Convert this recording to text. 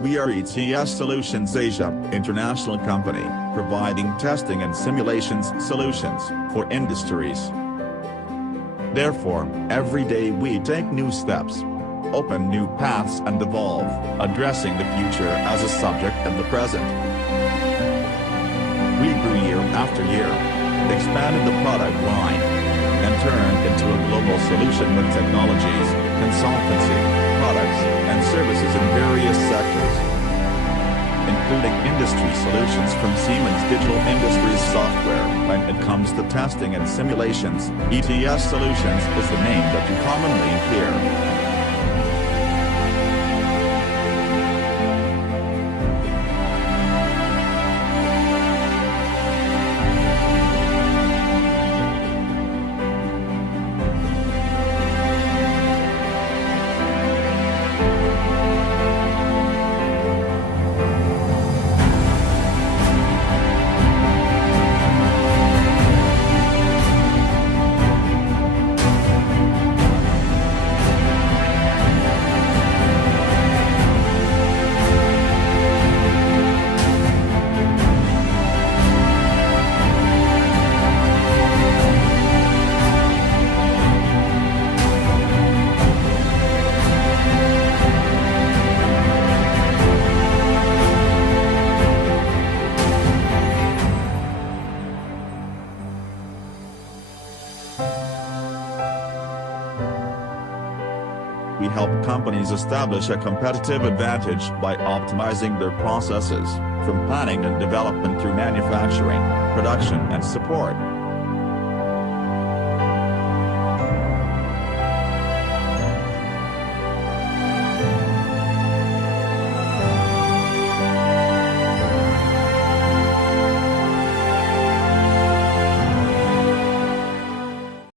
We are ETS Solutions Asia, international company, providing testing and simulations solutions for industries. Therefore, every day we take new steps, open new paths and evolve, addressing the future as a subject of the present. We grew year after year, expanded the product line, and turned into a global solution with technologies, consultancy, products, and services in various sectors, including industry solutions from Siemens Digital Industries Software. When it comes to testing and simulations, ETS Solutions is the name that you commonly hear. We help companies establish a competitive advantage by optimizing their processes, from planning and development through manufacturing, production and support.